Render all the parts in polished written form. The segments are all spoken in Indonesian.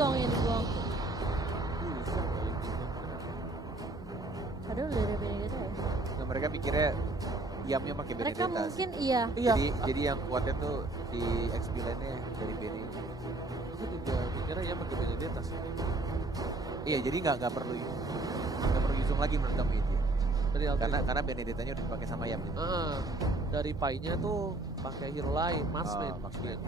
Zong yang dibuang. Padahal udah ada Benedetta ya. Nah, mereka mikirnya diamnya pakai Mereka Benedetta mungkin sih. iya. Jadi yang kuatnya tuh di XP lane-nya dari Benny. Aku juga mikirnya ya pakai Benedetta sih. Iya, jadi nggak perlu Yuzong lagi menurut kamu itu. Ya? Dari Altarigo. Karena Benedettanya udah dipakai sama Yam gitu. Dari Pai-nya tuh pakai hero lain, Marksman. Marksman.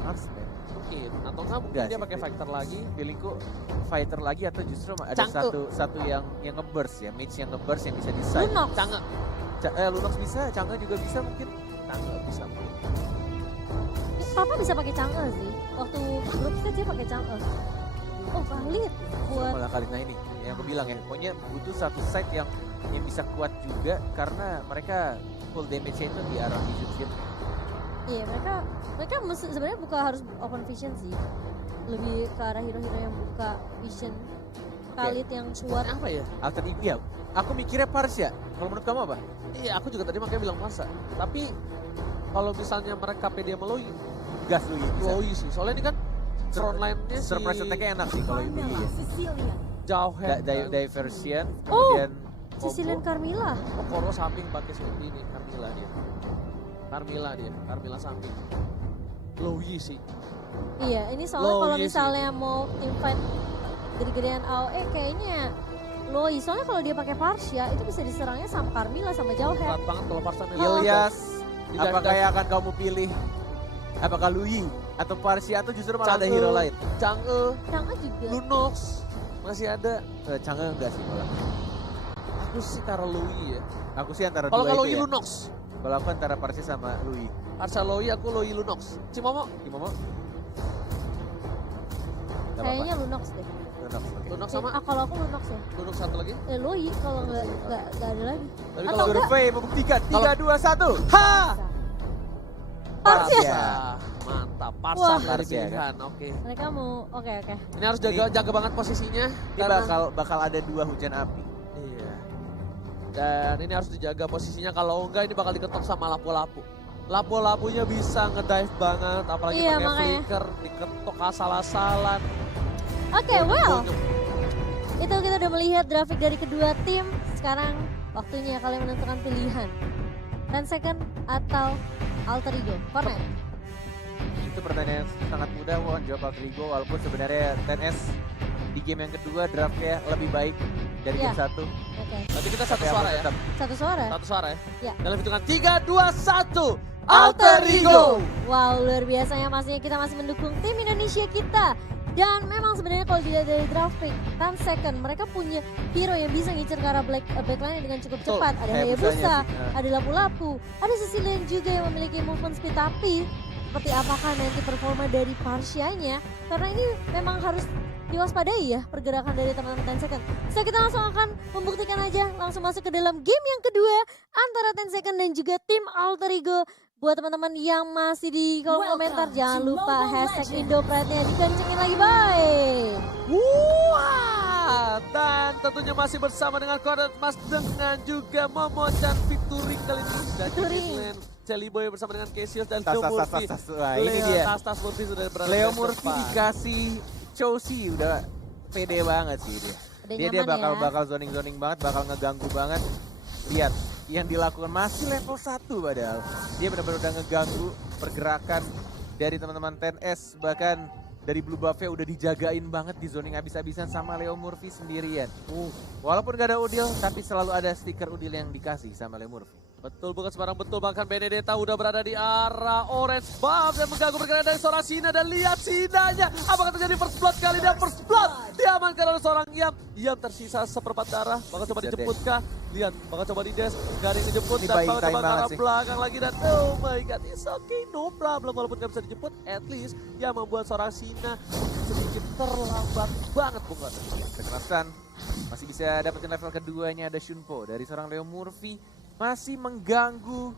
Marksman. Mungkin. Atau nggak mungkin Enggak dia sih, pakai fighter lagi. Feelingku fighter lagi atau justru ada Chang'e. satu yang nge-burst ya, mage yang nge-burst yang bisa decide. Lunox. Chang'e. Lunox bisa, Chang'e juga bisa mungkin. Chang'e bisa mungkin. Papa bisa pakai Chang'e sih. Waktu grup stage dia pakai Chang'e. Oh valid buat Malah kali nah ini yang aku bilang ya, pokoknya butuh satu side yang bisa kuat juga karena mereka full damage-nya itu di arah vision. iya mereka sebenarnya buka harus open vision sih. Lebih ke arah hero-hero yang buka vision. Khalid yang kuat. Apa ya? Alter Ego ya. Aku mikirnya Parsha. Kalau menurut kamu apa? Iya, aku juga tadi makanya bilang masa. Tapi kalau misalnya mereka pede sama Loi, Gas lu bisa. Loi sih. Soalnya ini kan front line-nya si Surprise attack-nya enak sih kalau itu ya. jauh Diversion, Oh! kemudian Sicilian Carmilla. Okoro samping pakai seperti ini, Carmilla samping. Loi sih. Iya, ini soalnya Loi kalau sih. misalnya mau teamfight gede-gedean AOE kayaknya Loi. Soalnya kalau dia pakai Parsha itu bisa diserangnya sama Carmilla sama Jauhead. Berat banget kalau Parsan Ilyas, Di apakah dive-dive. yang akan kamu pilih? Apakah Lui atau Parsha atau justru malah ada hero lain? Chang'e, Chang'e juga. Lunox masih ada. Chang'e enggak sih malah. Aku sih taruh Loi ya. Aku sih antara Kalau dua Loi itu ya. Lunox, Kalau aku antara Parsha sama Lui. Arsa Loi aku Loi Lunox. Cimomo, Gimana? Gak Kayaknya Lunox deh. Lunox, oke. Lunox sama Kalau aku Lunox ya. Lunox satu lagi. Loi kalau nggak ada lagi. Tapi Atau kalau enggak? Survei membuktikan 3, Kalau- 2, 1. Ha! Parsha. Parsha. Mantap, Wah. Parsa dari Parsha, pilihan. Oke. Mereka mau oke. Ini harus jaga banget posisinya. Ini karena- bakal ada 2 hujan api. Iya. Dan ini harus dijaga posisinya, kalau enggak ini bakal diketok sama lapu-lapu. Lapu-lapunya bisa ngedive banget, apalagi Iya, pakai makanya. flicker, diketok asal-asalan. Oke, well. Bonyok. Itu kita udah melihat grafik dari kedua tim. Sekarang waktunya kalian menentukan pilihan. 10 second atau Alter Ego. Cornet. Itu pertanyaan yang sangat mudah, Won. Jawab Alter Ego, walaupun sebenarnya TNS di game yang kedua draftnya lebih baik dari Iya. game 1. Oke. Berarti kita satu Tapi aku suara ya? tetap Satu suara. Satu suara ya? Ya. Dalam hitungan 3, 2, 1. Alter Ego. Wow, luar biasanya masih kita masih mendukung tim Indonesia kita. Dan memang sebenarnya kalau dilihat dari grafik 10 second mereka punya hero yang bisa ngincer ke arah backline dengan cukup Betul. cepat. Ada Hayabusanya Hayabusa, sih, nah. ada Lapu-Lapu, ada Sicilian juga yang memiliki movement speed, tapi seperti apakah nanti performa dari Parsha-nya? Karena ini memang harus diwaspadai ya pergerakan dari teman-teman 10 second. So kita langsung akan membuktikan aja, langsung masuk ke dalam game yang kedua antara 10 second dan juga tim Alter Ego. Buat teman-teman yang masih di kolom komentar, jangan lupa hashtag Indopride-nya dikencengin lagi, bye. Wah, dan tentunya masih bersama dengan Cornet Mas dengan juga Momo-chan featuring kali ini. Dan Featuring. Jelly Boy bersama dengan Cassius dan Tas, Leo tas, tas, Murphy. tas, tas. Wah, ini dia. Tas Murphy sudah berada Leo di Murphy depan. dikasih Chelsea udah pede banget sih dia. Udah Dia nyaman ya. bakal zoning banget, bakal ngeganggu banget. Lihat yang dilakukan masih level 1 padahal. Dia benar-benar udah ngeganggu pergerakan dari teman-teman 10S, bahkan dari blue buff-nya udah dijagain banget di zoning habis-habisan sama Leo Murphy sendirian. Walaupun gak ada Udil, tapi selalu ada stiker Udil yang dikasih sama Leo Murphy. Betul, bukan sembarang betul, bahkan Benedetta udah berada di arah orange buff dan mengganggu pergerakan dari seorang Sina, dan lihat Sinanya. Apakah terjadi first blood kali ini? First blood diamankan oleh seorang Yam. Yam tersisa seperempat darah, bakal coba dijemput kah? Lihat, bakal coba dides, garing dijemput Ini dan buying bakal time coba ke banget arah sih. belakang lagi, dan oh my god, it's okay, no problem. Walaupun gak bisa dijemput, at least ya membuat seorang Sina sedikit terlambat banget, bukan? Kekerasan masih bisa dapetin level keduanya, ada Shunpo dari seorang Leo Murphy. Masih mengganggu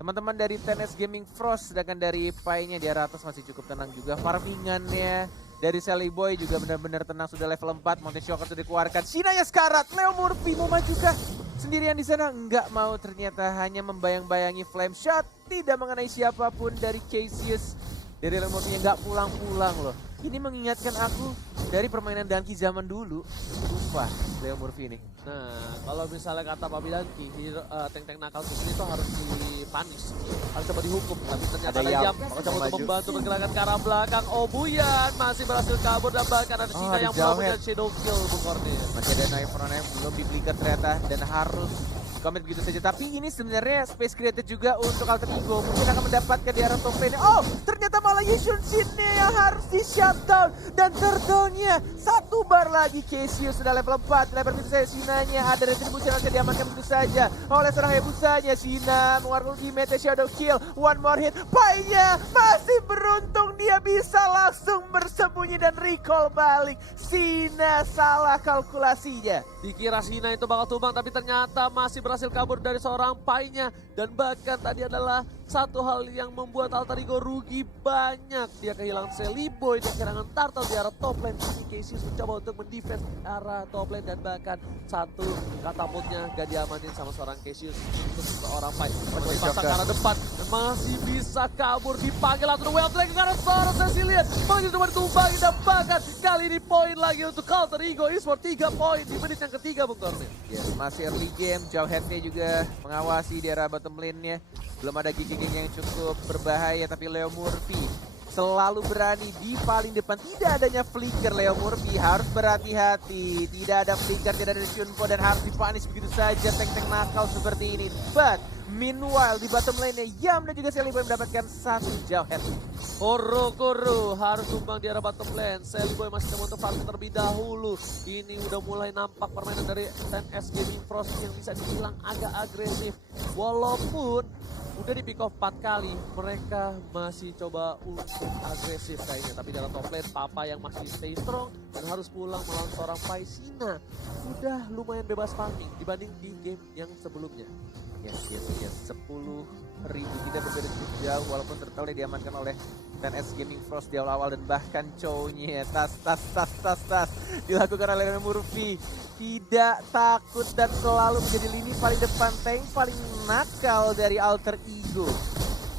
teman-teman dari TNS Gaming Frost, sedangkan dari Pai-nya di Ratos masih cukup tenang juga. Farmingannya dari Sally Boy juga benar-benar tenang, sudah level 4. Mountain Shocker sudah dikeluarkan. Sinanya sekarat, Leo Murphy mau maju kah? Sendirian di sana enggak mau, ternyata hanya membayang-bayangi flame shot, tidak mengenai siapapun dari Cassius. dari Leo Murphy yang nggak pulang-pulang loh. Ini mengingatkan aku dari permainan Danki zaman dulu. Sumpah, Leo Murphy ini. Nah, kalau misalnya kata Pak Bidanki, tank-tank nakal seperti itu harus dipanis, harus coba dihukum. Tapi ternyata Ada ada Yam, Yam, maka coba untuk membantu pergerakan ke arah belakang. Oh, Buyan masih berhasil kabur dan bahkan ada Sina ada yang Jauhead. melakukan shadow kill, Bung Kornil. Masih ada Knife Runner yang belum di-flicker ternyata dan harus komit begitu saja. Tapi ini sebenarnya space created juga untuk Alter Ego. Mungkin akan mendapatkan di arah top lane. Oh, ternyata malah Yushun Shinne yang harus di shutdown. Dan turtle-nya satu bar lagi. Cassius sudah level 4. Level begitu saja Sinanya. Ada retribusi yang akan diamankan begitu saja oleh seorang Hebusanya. Sina mengeluarkan ultimate shadow kill. One more hit. Pai-nya masih beruntung dia bisa langsung bersembunyi dan recall balik. Sina salah kalkulasinya. Dikira Sina itu bakal tumbang, tapi ternyata masih berhasil kabur dari seorang Pai-nya. Dan bahkan tadi adalah satu hal yang membuat Alter Ego rugi banyak. Dia kehilangan Selly Boy, dia kehilangan Turtle di arah top lane. Ini Cassius mencoba untuk mendefense arah top lane dan bahkan satu katapultnya gak diamanin sama seorang Cassius. Untuk seorang Pai. Masih pasang ke arah depan dan masih bisa kabur. Dipanggil langsung Wild Dragon karena seorang Cecilian. Masih coba ditumbangi dan bahkan kali ini poin lagi untuk Alter Ego. Esports 3 poin di menit yang ketiga, Bung Kornel. Yes, masih early game, Jauhead-nya juga mengawasi di arah bottom lane-nya. Belum ada gigi-gigi yang cukup berbahaya, tapi Leo Murphy selalu berani di paling depan. Tidak adanya flicker, Leo Murphy harus berhati-hati. Tidak ada flicker, tidak ada Shunpo dan harus dipanis begitu saja tank-tank nakal seperti ini. But meanwhile di bottom lane-nya Yam dan juga Selly Boy mendapatkan satu Jauhead. Koro harus tumbang di arah bottom lane. Selly Boy masih mau untuk farming terlebih dahulu. Ini udah mulai nampak permainan dari 10S Gaming Frost yang bisa dibilang agak agresif. Walaupun udah di pick off 4 kali, mereka masih coba untuk agresif kayaknya. Tapi dalam top lane, Papa yang masih stay strong dan harus pulang melawan seorang Pai. Sina udah lumayan bebas farming dibanding di game yang sebelumnya. Yes. 10.000 tidak berbeda cukup jauh walaupun turtle diamankan oleh 10S Gaming Frost di awal-awal dan bahkan cownya tas dilakukan oleh Leo Murphy. Tidak takut dan selalu menjadi lini paling depan, tank paling nakal dari Alter Ego.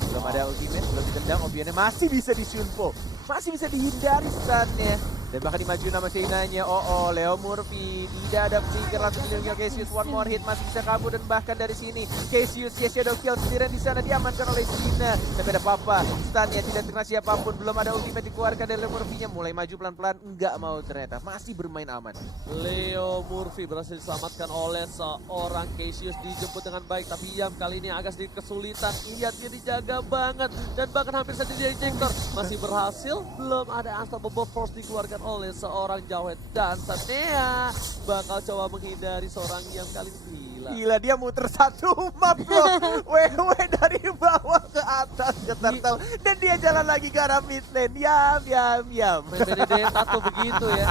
Belum ada ultimate, belum ditendang, Obiannya masih bisa disunpo, masih bisa dihindari stunnya. Dan bahkan dimaju nama Sinanya. Leo Murphy tidak ada flicker, langsung dilindungi Cassius. One more hit, masih bisa kabur dan bahkan dari sini Cassius shadow kill sendirian di sana diamankan oleh Sina. Tapi ada Papa, stunnya tidak terkena siapapun, belum ada ultimate dikeluarkan dari Leo Murphy-nya. Mulai maju pelan-pelan, enggak mau ternyata, masih bermain aman. Leo Murphy berhasil diselamatkan oleh seorang Cassius, dijemput dengan baik. Tapi Yam kali ini agak sedikit kesulitan, dia dijaga banget dan bahkan hampir saja dia injektor. Masih berhasil, belum ada Unstoppable Force dikeluarkan oleh seorang Jauhead dan Sanea bakal coba menghindari seorang yang kali ini. Gila, dia muter satu map loh. WW dari bawah ke atas ke turtle dan dia jalan lagi ke arah mid lane. Yam. Main Benedetta tuh begitu ya.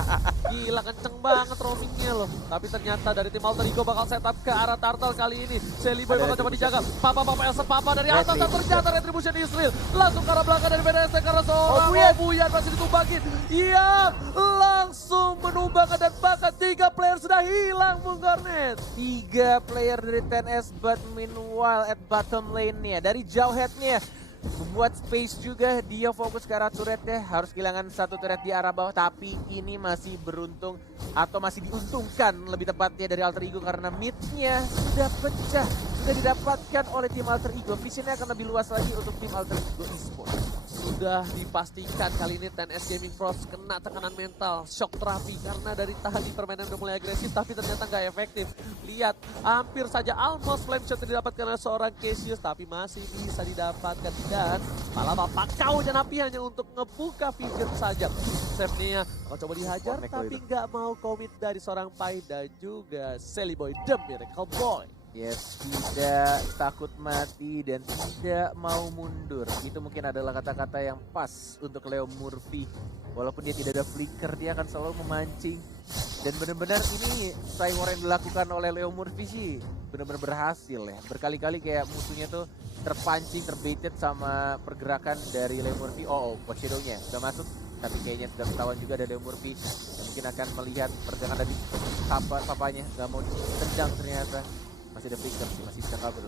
Gila, kenceng banget roamingnya loh. Tapi ternyata dari tim Alter Ego bakal setup ke arah turtle kali ini. Selly Boy bakal coba dijaga. Papa Elsa dari atas dan ternyata retribution Israel. Langsung ke arah belakang dari Benedetta karena seorang Buyan masih ditumbangin. Iya, langsung menumbangkan dan bahkan 3 player sudah hilang, Bung Garnet. 3 player dari 10S, but meanwhile at bottom lane-nya dari Jauhead-nya membuat space juga, dia fokus ke arah turretnya, harus kehilangan satu turret di arah bawah, tapi ini masih beruntung atau masih diuntungkan lebih tepatnya dari Alter Ego karena mid-nya sudah pecah, sudah didapatkan oleh tim Alter Ego. Visionnya akan lebih luas lagi untuk tim Alter Ego Esports. Sudah dipastikan kali ini 10S Gaming Frost kena tekanan mental, shock terapi karena dari tadi permainan udah mulai agresif tapi ternyata nggak efektif. Lihat, hampir saja almost flame shot didapatkan oleh seorang Cassius tapi masih bisa didapatkan dan malah bapak kau dan api hanya untuk ngebuka vision saja. Safenya mau coba dihajar tapi nggak mau komit dari seorang Pai dan juga Selly Boy, The Miracle Boy. Yes, tidak takut mati dan tidak mau mundur. Itu mungkin adalah kata-kata yang pas untuk Leo Murphy. Walaupun dia tidak ada flicker, dia akan selalu memancing. Dan benar-benar ini Cywar yang dilakukan oleh Leo Murphy sih benar-benar berhasil ya. Berkali-kali kayak musuhnya tuh terpancing, terbaited sama pergerakan dari Leo Murphy. Pot Shadow-nya sudah masuk. Tapi kayaknya sudah ketahuan juga dari Leo Murphy. Yang mungkin akan melihat pergerakan dari papanya. Gak mau ditendang ternyata. Masih ada flicker sih, masih bisa kabur.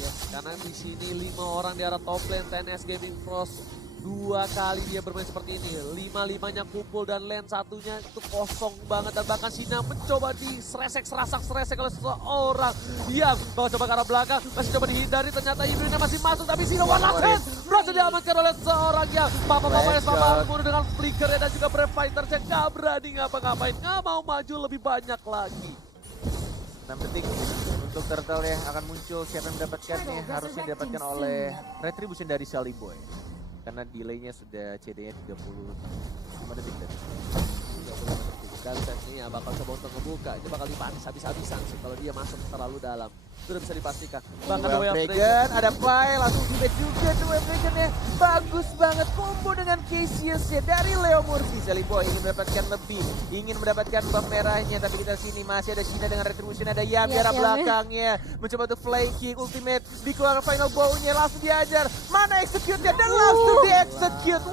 Yes, karena di sini 5 orang di arah top lane 10S Gaming Frost 2 kali dia bermain seperti ini. 5-5-nya kumpul dan lane satunya itu kosong banget. Dan bahkan Sina mencoba seresek oleh seseorang. Diam, bakal coba ke arah belakang. Masih coba dihindari, ternyata Ibrinnya masih masuk. Tapi Sina one last hit. Berhasil diamankan oleh seorang yang Papa membunuh dengan flickernya dan juga Brave Fighter-nya gak berani ngapa-ngapain. Gak mau maju lebih banyak lagi. 6 detik untuk Turtle ya akan muncul. Siapa yang mendapatkannya? Harusnya didapatkan oleh Retribution dari Sally Boy. Karena delaynya sudah CD-nya 35 detik tadi. 35 detik. Dan setnya bakal coba untuk ngebuka. Ini bakal dipanis habis-habisan sih kalau dia masuk terlalu dalam. Sudah bisa dipastikan. Bahkan The Way of Dragon, ada Pai, langsung ultimate juga The Way of Dragon ya. Bagus banget combo dengan Cassius ya dari Leo Murphy. Sally Boy ingin mendapatkan lebih, ingin mendapatkan buff merahnya. Tapi kita sini masih ada Shina dengan Retribution, ada Yam di arah belakangnya. Mencoba untuk flanking, ultimate, dikeluarkan final bow-nya, langsung diajar. Mana execute-nya dan langsung di-execute.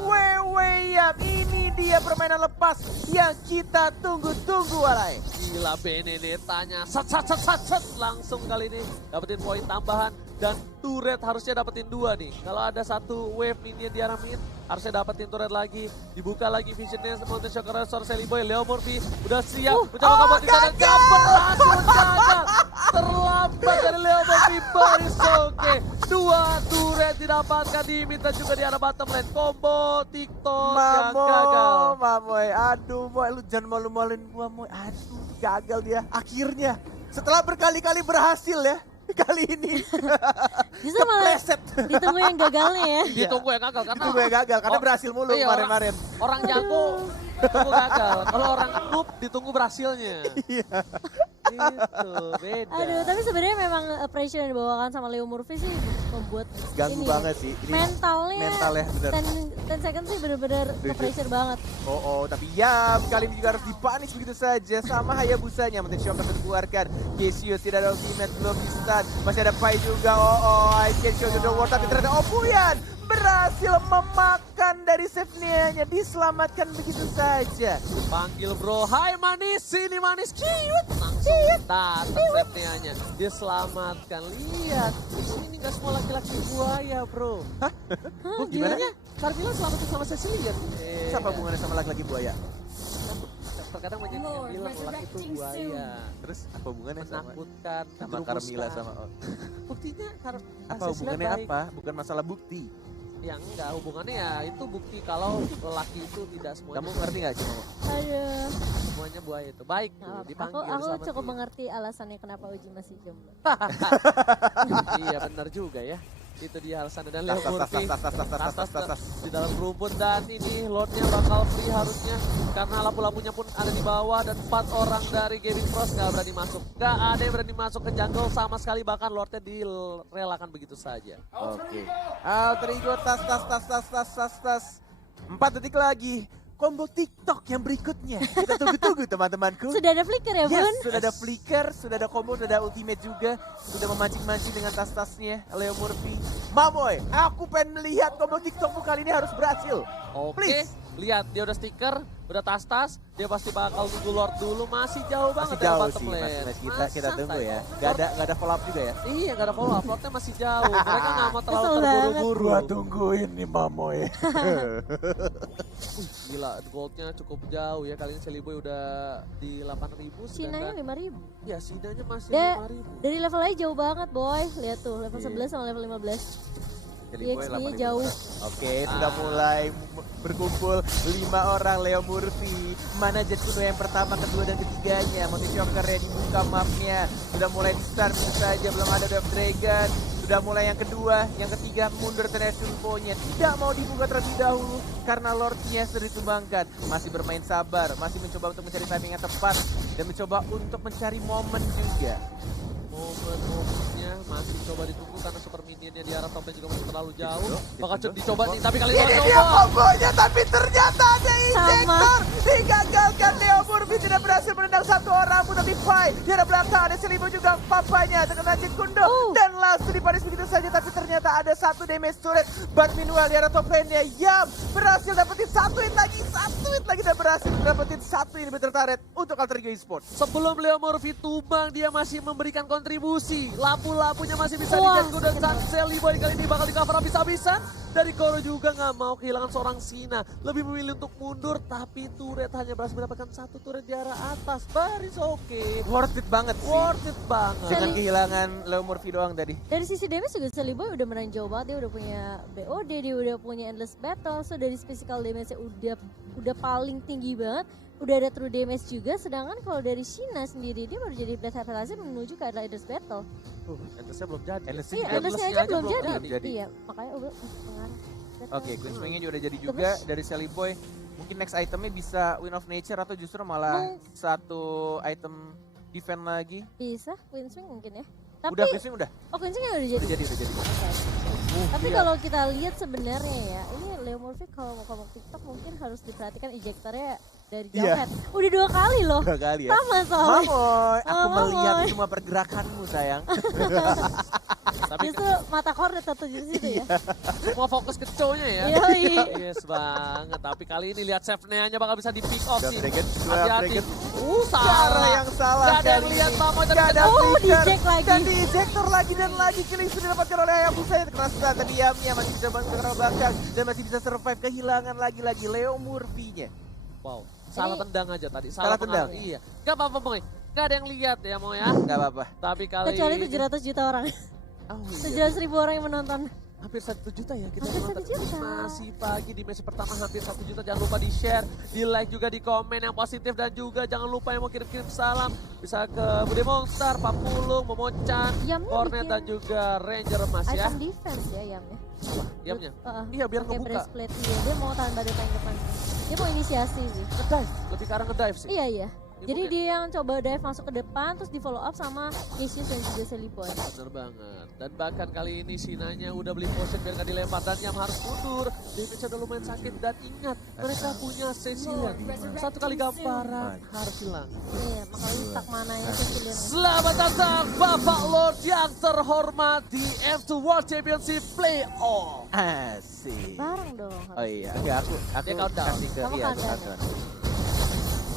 Yam, ini dia permainan lepas yang kita tunggu-tunggu Walai. Gila Benedetta-nya set langsung kali ini dapetin poin tambahan dan turret harusnya dapetin 2 nih. Kalau ada satu wave minion di arah mid harusnya dapetin turret lagi. Dibuka lagi visionnya Mountain Shocker Resort Sally Boy. Leo Murphy udah siap mencoba kabur di sana, gak berhasil, gagal. Terlambat dari Leo Murphy, but it's okay. 2 turret didapatkan di mid dan juga di arah bottom lane. Combo TikTok yang gagal. Mamoy, aduh Moy, lu jangan malu-maluin gua Moy. Aduh, gagal dia akhirnya. Setelah berkali-kali berhasil ya, kali ini Justru malah ditunggu yang gagalnya ya. Ditunggu yang gagal karena ditunggu yang gagal karena berhasil mulu kemarin-kemarin. Orang jago ditunggu gagal, kalau orang noob ditunggu berhasilnya. Iya. Gitu, beda. Aduh, tapi sebenarnya memang pressure yang dibawakan sama Leo Murphy sih membuat Ganggu ini banget sih. Ini mentalnya bener. 10 seconds sih bener-bener pressure banget. Tapi Yam kali ini juga harus dipanis begitu saja sama Hayabusanya. Mountain Shocker dikeluarkan. Cassius tidak ada ultimate, belum di stun. Masih ada Pai juga. I can show you the world. Tapi ternyata Opuyan berhasil memakan dari save-nya, diselamatkan begitu saja. Panggil bro, hai manis, sini manis, ciut. Langsung datang save-nya, diselamatkan. Lihat, di sini gak semua laki-laki buaya bro. Hah? Gimana? Carmilla selamatin sama Cecilian. Siapa hubungannya sama laki-laki buaya? Terkadang banyak yang bilang laki itu buaya. Terus apa hubungannya menakutkan, sama Carmilla sama buktinya apa hubungannya apa? Bukan masalah bukti. Ya enggak, hubungannya ya itu bukti kalau lelaki itu tidak semuanya. Kamu ngerti gak Cimo? Aduh. Semuanya buaya itu. Baik, dipanggil. Aku cukup mengerti alasannya kenapa Uji masih jomblo. Iya benar juga ya. Itu dia alasannya. Dan Leo Murphy tas di dalam rumput dan ini Lordnya bakal free harusnya karena lampu-lampunya pun ada di bawah dan 4 orang dari Gaming Frost gak berani masuk. Gak ada yang berani masuk ke jungle sama sekali, bahkan Lordnya direlakan begitu saja. Oke. Alter Ego tas. 4 detik lagi. Combo TikTok yang berikutnya. Kita tunggu-tunggu teman-temanku. Sudah ada flicker ya Bun? Yes, sudah ada flicker, sudah ada combo, sudah ada ultimate juga. Sudah memancing-mancing dengan tas-tasnya Leo Murphy. Mamoy, aku pengen melihat combo TikTokmu kali ini harus berhasil. Oke, lihat dia udah stiker, udah tas-tas, dia pasti bakal tunggu Lord dulu, masih jauh banget Masih dari jauh bottom sih, lane. kita tunggu ya. Gak ada follow up juga ya. Iya, gak ada follow up, Lordnya masih jauh. Mereka gak mau terlalu Kesel terburu-buru. Gua tungguin nih Mamoy. Gila, goldnya cukup jauh ya, kali ini Sally Boy udah di 8.000. Sinanya 5.000. Ya, Sinanya masih Dia 5.000. dari level aja jauh banget boy. Lihat tuh level 11 sama level 15. EXP-nya jauh. Oke, sudah mulai berkumpul 5 orang Leo Murphy. Mana Jet Kuno yang pertama, kedua, dan ketiganya. Mountain Shocker ya dibuka mapnya. Sudah mulai di start saja, belum ada Dove Dragon. Sudah mulai yang kedua, yang ketiga mundur ternyata Shunpo-nya. Tidak mau dibuka terlebih dahulu karena Lord-nya sudah ditumbangkan. Masih bermain sabar, masih mencoba untuk mencari timing yang tepat. Dan mencoba untuk mencari momen juga. Momen-momennya masih coba ditunggu karena super minionnya di arah topnya juga masih terlalu jauh. Bakal dicoba nih, tapi kali ini Ini dia kombonya, tapi ternyata ada injektor. Digagalkan Leo Murphy, tidak berhasil menendang 1 orang pun, tapi Pai di arah belakang ada Sally Boy juga, papanya terkena Jet Kundo. Dan langsung dipanis begitu saja, tapi ternyata ada 1 damage turret. But meanwhile di arah top lane-nya, Yam berhasil dapetin 1 hit lagi dan berhasil dapetin 1 inhibitor turret untuk Alter Ego Esports. Sebelum Leo Murphy tumbang, dia masih memberikan kontribusi. Lampu-lampunya masih bisa dijaga dan Sally Boy kali ini bakal di cover habis-habisan. Dari Koro juga nggak mau kehilangan seorang Sina. Lebih memilih untuk mundur, tapi turret hanya berhasil mendapatkan satu turret di arah atas. Baris oke. Worth it banget sih. Worth it banget. Dengan kehilangan Leo Murphy doang tadi. Dari sisi damage juga Sally Boy udah menang jauh banget, dia udah punya BOD, dia udah punya endless battle, so dari physical damage-nya udah paling tinggi banget, udah ada true damage juga, sedangkan kalau dari Sheena sendiri dia baru jadi Blade Havelazim menuju ke arah endless battle. Endlessnya belum jadi. Endlessnya Iya, juga endlessnya Endlessnya aja belum jadi. jadi. Iya, makanya udah mengarah. Oke, Queen Swing-nya juga udah jadi juga dari Sally Boy. Mungkin next itemnya bisa Win of Nature atau justru malah satu item defend lagi. Bisa, Queen Swing mungkin ya. Tapi, Udah Queen Swing udah. oh Queen Swing udah jadi. Udah jadi. Oke. Tapi iya. kalau kita lihat sebenarnya ya, ini Leo Murphy kalau mau ngomong TikTok mungkin harus diperhatikan ejectornya dari jauh Iya. head. Udah 2 kali loh. 2 kali ya. Sama soalnya. Mamoy, aku Mamoy. melihat semua pergerakanmu sayang. Tapi Justru mata cornet tertuju di situ ya. semua fokus ke cowoknya ya. Yoi. Yes banget, tapi kali ini lihat save Nea-nya bakal bisa di pick off Udah sih. Dragon, udah Hati-hati. Dragon. Salah. Cara yang salah Gak ada yang kali lihat ini. Mamoy tapi Gak ada Oh, flicker. di-eject lagi. Dan di-ejector lagi dan lagi. Killing sudah didapatkan oleh Hayabusa. Keras banget tapi Yamnya masih bisa bantu ke arah belakang. Dan masih bisa survive kehilangan lagi-lagi Leo Murphy-nya. Wow, salah Ini- tendang aja tadi. Salah tendang? pengarah. Iya. Gak apa-apa Moy. Gak ada yang lihat ya Moy ya. Gak apa-apa. Tapi kali Kecuali ini 700 juta orang. Oh iya. 700 ribu orang yang menonton. hampir 1 juta ya kita Hampir menonton. 1 juta. Masih pagi di match pertama hampir 1 juta. Jangan lupa di share, di like juga, di komen yang positif. Dan juga jangan lupa yang mau kirim-kirim salam. Bisa ke Bude Monster, Papulung, Momochan, Yamnya Cornet bikin dan juga Ranger Emas ya. Item defense ya Yamnya. Diamnya. Heeh. Iya, biar Pakai ngebuka. breastplate iya. Dia mau tahan badai tank depan. Dia mau inisiasi sih. Ngedive, lebih ke arah ngedive sih. Iya iya. Ya, Jadi mungkin. dia yang coba dive masuk ke depan terus di follow up sama Cassius dan juga Sally Boy. Bener banget. Dan bahkan kali ini Sinanya udah beli potion biar gak dilempar. Dan Yam harus mundur. Damage udah lumayan sakit. Dan ingat, mereka punya Cecilian. 1 kali gambaran harus hilang. Iya, makanya stuck mananya Cecilian. Selamat datang Bapak Lord yang terhormat di F2 World Championship Playoff. Asik. Bareng dong. Oh iya, enggak aku Dia countdown. kasih ke Kamu iya, aku countdown. countdown.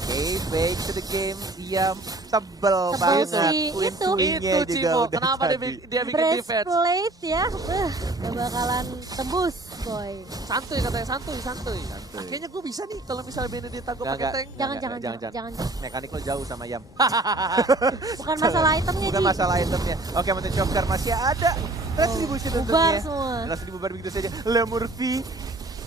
Oke, back to the game. Dia tebel Tebel banget. sih, Queen itu. swingnya Itu juga Cimo, udah kenapa dia, tadi. dia bikin defense? Breastplate ya, gak bakalan tembus boy. Santuy katanya, santuy. Santuy. Kayaknya gue bisa nih kalau misalnya Benedetta gue Nggak, pakai nggak. tank. Jangan. Mekanik lo jauh sama Yam. Bukan masalah itemnya Bukan Ji. masalah itemnya. Oke, Mountain Shocker masih ada. Retribution Bubar untungnya. semua. Langsung dibubar begitu saja. Le Murphy.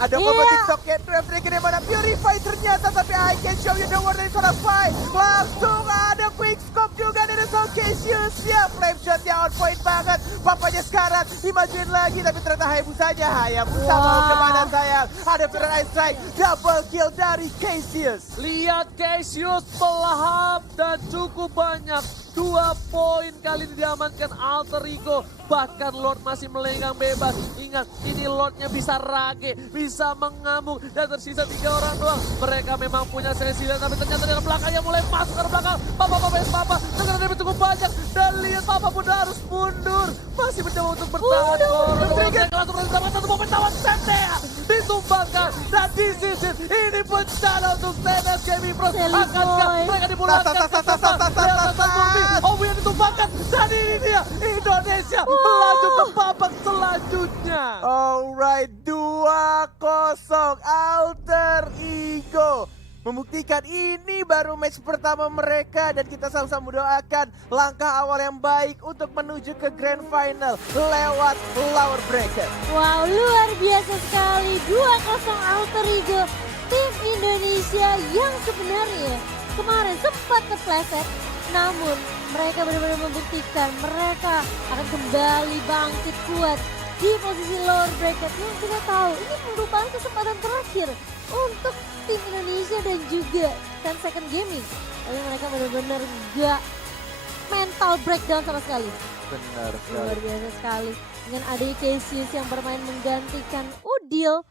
Ada Iya. combo TikToknya, Trap Dragon yang mana Purify ternyata, tapi I can show you the word dari seorang fight. Langsung ada quick scope juga dari Soul Cassius. Ya, flame shotnya on point banget. Papanya sekarang dimajuin lagi, tapi ternyata Hayabusanya. Hayabusa Wah. mau kemana sayang? Ada Fire Ice Strike, double kill dari Cassius. Lihat Cassius pelahap dan cukup banyak. 2 poin kali ini diamankan Alter Ego. Bahkan Lord masih melenggang bebas. Ingat, ini Lordnya bisa rage, bisa mengamuk. Dan tersisa 3 orang doang. Mereka memang punya Cecilia, tapi ternyata dari belakangnya mulai masuk ke belakang. Papa. Dengan damage cukup banyak. Dan lihat Papa pun harus mundur. Masih mencoba untuk bertahan. Mereka langsung mendapatkan satu momen tawan Sentea. Ditumbangkan dan disisir. Ini bencana untuk TNS Gaming Pro. Sally Akankah Boy. mereka dipulangkan ke tempat Lihat Murphy. Owi yang ditumbangkan. Dan ini dia Indonesia melaju ke babak selanjutnya. Alright, 2-0 Alter Ego. Membuktikan ini baru match pertama mereka dan kita sama-sama mendoakan langkah awal yang baik untuk menuju ke Grand Final lewat Lower Bracket. Wow, luar biasa sekali. 2-0 Alter Ego. Tim Indonesia yang sebenarnya kemarin sempat kepleset. Namun mereka benar-benar membuktikan mereka akan kembali bangkit kuat di posisi lower bracket yang kita tahu ini merupakan kesempatan terakhir untuk tim Indonesia dan juga 10 Second Gaming. Tapi mereka benar-benar gak mental breakdown sama sekali. Benar Luar biasa sekali. Dengan adanya Cassius yang bermain menggantikan Udil